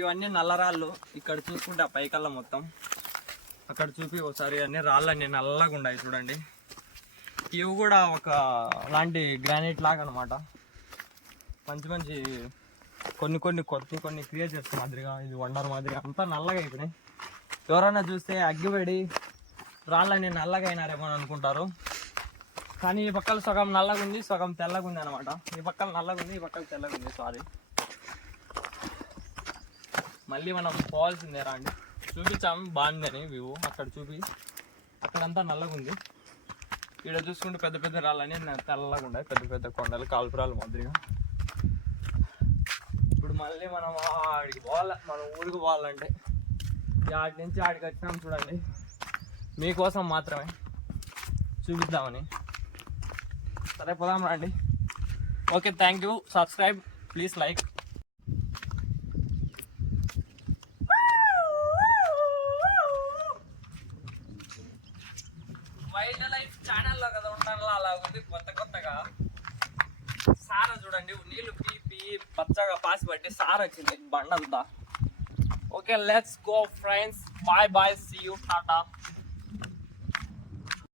ఇవన్నీ నల్లరాళ్ళు. ఇక్కడ చూసుకుంటే ఆ పైకల్లా మొత్తం అక్కడ చూపి ఒకసారి అన్ని రాళ్ళన్నీ నల్లగా ఉన్నాయి చూడండి. ఇవి కూడా ఒక లాంటి గ్రానైట్ లాగా అనమాట. మంచి మంచి కొన్ని క్రియేచర్స్ మాదిరిగా, ఇది వండర్ మాదిరిగా అంతా నల్లగా అయిపోయినాయి. ఎవరైనా చూస్తే అగ్గిపడి రాళ్ళని నల్లగా అయినారేమో అని అనుకుంటారు. కానీ ఈ పక్కల సగం నల్లగా ఉంది, సగం తెల్లగా ఉంది అనమాట. ఈ పక్కల నల్లగా ఉంది, ఈ పక్కల తెల్లగా ఉంది. సారీ, మళ్ళీ మనం పోవాల్సిందే రండి. చూపించాము బాగుందని వ్యూ. అక్కడ చూపి అక్కడంతా నల్లగా ఉంది. ఇక్కడ చూసుకుంటే పెద్ద పెద్ద రాళ్ళని తెల్లగా ఉన్నాయి, పెద్ద పెద్ద కొండలు, కాల్పురాలు మాదిరిగా. ఇప్పుడు మళ్ళీ మనం ఆడికి పోవాలి, మనం ఊరికి పోవాలంటే. ఆడి నుంచి ఆడికి వచ్చినాం చూడండి, మీకోసం మాత్రమే చూపిద్దామని. సరే పోదాం రండి. Okay, thank you. Subscribe, please like. Wild life ఛానల్లో కదా ఉండాలి, అలా ఉంది కొత్తగా. సార చూడండి, నీళ్ళు పీ పచ్చగా పాసి పట్టి సార వచ్చింది బండంతా. Okay, let's go friends. Bye bye, see you, Tata.